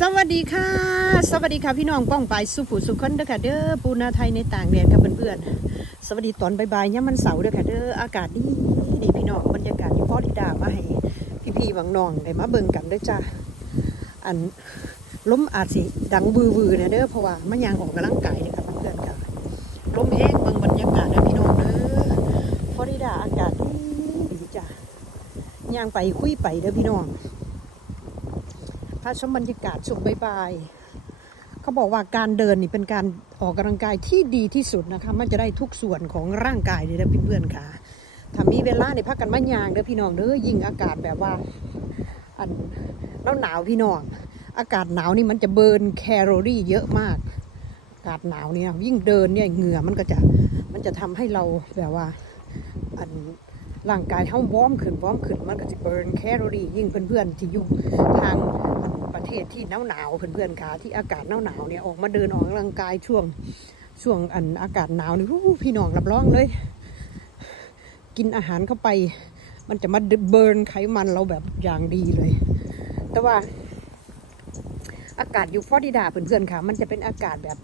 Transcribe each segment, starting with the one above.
สวัสดีค่ะ สวัสดีค่ะพี่น้องป้องไปสุขุสุขคนเด้อค่ะเด้อปูนาไทยในต่างแดนค่ะเพื่อนๆสวัสดีตอนบ่ายๆเนี่ยมันเสาร์เด้อค่ะเด้ออากาศดีดีพี่น้องบรรยากาศอยู่ฟลอริดามาให้พี่ๆบางน้องได้มาเบิ่งกันด้อจ้าอันล้มอาจสิดังวือๆนะเด้อเพราะว่ามันยางออกกำลังกายเด้อค่ะเพื่อนๆค่ะลมแห้งเบิ่งบรรยากาศเด้อพี่น้องเด้อฟลอริดาอากาศดีดีจ้ายางไปคุยไปเด้อพี่น้อง พาชมบรรยากาศช่วงบ่ายๆเขาบอกว่าการเดินนี่เป็นการออกกำลังกายที่ดีที่สุดนะคะ มันจะได้ทุกส่วนของร่างกายเลยนะเพื่อนๆค่ะถ้ามีเวลาในพักกันมายางเด้อพี่น้องเด้อยิ่งอากาศแบบว่าอันหนาวหนาวพี่น้อง อากาศหนาวนี่มันจะเบิร์นแคลอรี่เยอะมาก อากาศหนาวเนี่ยยิ่งเดินเนี่ยเหงื่อมันก็จะมันจะทำให้เราแบบว่าอัน ร่างกายเฮาวอร์มขึ้นวอร์มขึ้นมันก็จะเบิร์นแคลอรี่ยิ่งเพื่อนๆที่อยู่ทางประเทศที่หนาวหนาวเพื่อนๆค่ะที่อากาศหนาวหนาวเนี่ยออกมาเดินออกกำลังกายช่วงช่วงอันอากาศหนาวนี่พี่น้องรับรองเลย กินอาหารเข้าไป มันจะมาเบิร์นไขมันเราแบบอย่างดีเลย แต่ว่า อากาศอยู่ฟลอริดาเพื่อนๆค่ะ มันจะเป็นอากาศแบบ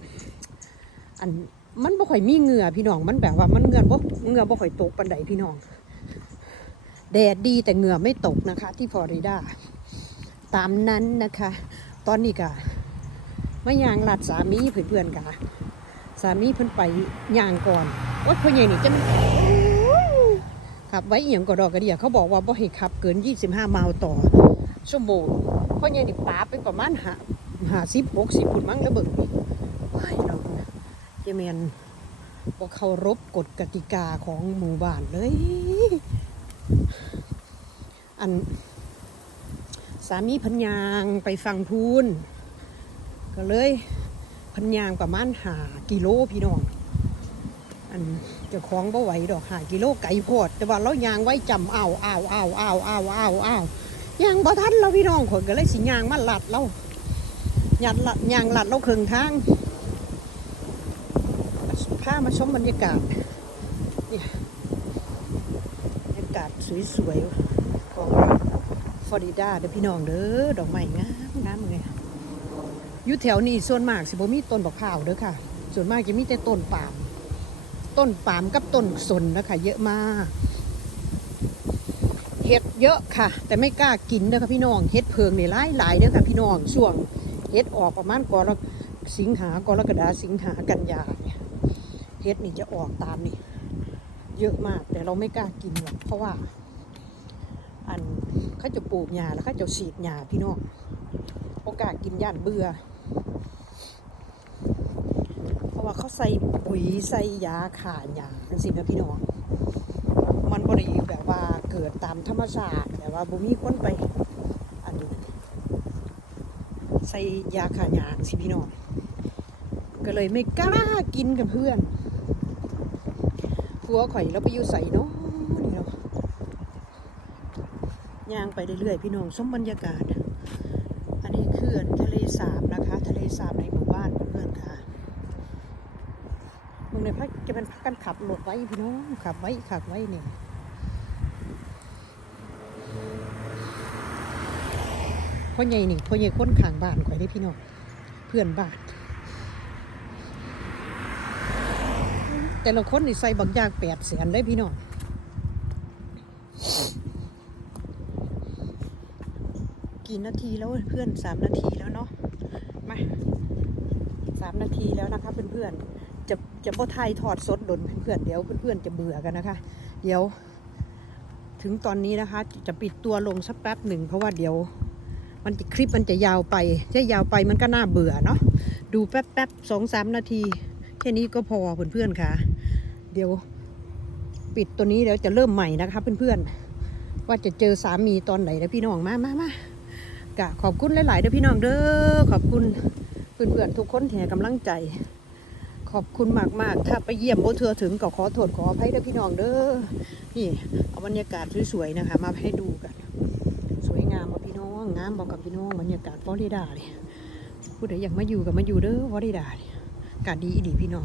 อันมันบ่ค่อยมีเหงื่อพี่น้องมันแบบว่ามันเหงื่อบ่เหงื่อบ่ค่อยตกปันใดพี่น้อง แดดดีแต่เหงื่อไม่ตกนะคะ ที่ฟลอริดา ตามนั้นนะคะ ตอนนี้ก็มายางลาดสามีเพื่อนๆค่ะสามีเพิ่นไปย่างก่อนว่าพ่อใหญ่นี่จะขับไว้อหย่างก็ดอกกระเดียเขาบอกว่าบ่ให้ขับเกิน 25 ไมล์ต่อ ชั่วโมงพ่อใหญ่นี่ป้าไปประมาณหาหาสิบหกสิบปุ่นมั้งแล้วเบิ่งนี่ว้ายเราเจแมนบ่เคารพกฎกติกาของหมู่บ้านเลย อัน สามีพันยางไปฟังพูนก็เลยพันยางประมาณหากิโลพี่น้อง อันจะคล้องบ่ไหวดอกหากิโลไก่โพดแต่ว่าเรายางไว้จำอ้าวอ้าวอ้าวอ้าวอ้าวอ้าวอ้ายางบ่ทันเราพี่น้องคนก็เลยสิยางมาลัดเรายางลัดยางลัดเราครึ่งทางพามาชมบรรยากาศนี่บรรยากาศสวยๆ ของเราฟลอริดาเด้อพี่น้องเด้อดอกไม้งามงามเลยอยู่แถวนี้ส่วนมากสิบ่มีต้นบักพร้าวเด้อค่ะ ส่วนมากจะมีแต่ต้นปาล์มต้นปาล์มกับต้นสนนะคะเยอะมากเห็ดเยอะค่ะ แต่ไม่กล้ากินเด้อค่ะพี่น้องเห็ดเพิงนี่หลายหลายเด้อค่ะพี่น้องช่วงเห็ดออกประมาณกรสิงหากรกฎาสิงหากันยาเนี่ยเห็ดนี่จะออกตามนี่เยอะมากแต่เราไม่กล้ากินหรอกเพราะว่า อันเขาจะปลูกหญ้าแล้วเขาจะฉีดหญ้าพี่น้องโอกาสกินย่านเบื่อ เพราะว่าเขาใส่ปุ๋ยใส่ยาขาหญ้าจังสินะพี่น้องมันบริแบบว่าเกิดตามธรรมชาติแต่ว่าบ่มีคนไปอันใส่ยาขาหญ้าสิพี่น้องก็เลยไม่กล้ากินกับเพื่อนผัวข่อยเราไปอยู่ใส่เนาะนี่เนาะ ย่างไปเรื่อยๆพี่น้องชมบรรยากาศ อันนี้คือทะเลสาบนะคะ ทะเลสาบในหมู่บ้านเพื่อนๆค่ะมึงเนี่ยพักจะเป็นพักกันขับรถไว้พี่น้องขับไว้ขับไว้เนี่ยพ่อใหญ่นี่พ่อใหญ่ค้นขางบ้านข่อยได้พี่น้องเพื่อนบ้านแต่ละคนนี่ใส่บางอย่างแปดแสนได้พี่น้อง กี่นาทีแล้วเพื่อนสามนาทีแล้วเนาะมาสามนาทีแล้วนะคะเพื่อนๆจะจะพ่อไทยถอดสดดนเพื่อนๆเดี๋ยวเพื่อนๆจะเบื่อกันนะคะ เดี๋ยว ถึงตอนนี้นะคะ จะปิดตัวลงสักแป๊บหนึ่งเพราะว่าเดี๋ยว มันจะคลิปมันจะยาวไปถ้ายาวไปมันก็น่าเบื่อเนาะดูแป๊บแป๊บสองสามนาที แค่นี้ก็พอเพื่อนๆค่ะ เดี๋ยว ปิดตัวนี้เดี๋ยวจะเริ่มใหม่นะคะเพื่อนๆว่าจะเจอสามีตอนไหนนะพี่น้องมามามา กะขอบคุณหลาย ๆ เด้อพี่น้องเด้อขอบคุณเพื่อนๆทุกคนที่ให้กำลังใจ ขอบคุณมากๆถ้าไปเยี่ยมโบเทือถึงก็ขอโทษขออภัยเด้อพี่น้องเด้อนี่เอาบรรยากาศสวย ๆ นะคะ มาให้ดูกัน สวยงามบ่พี่น้องงามบอกกับพี่น้องบรรยากาศฟลอริดาเลยผู้ใดอยากมาอยู่กับมาอยู่เด้อฟลอริดาเนี่ยอากาศดีอีดีพี่น้อง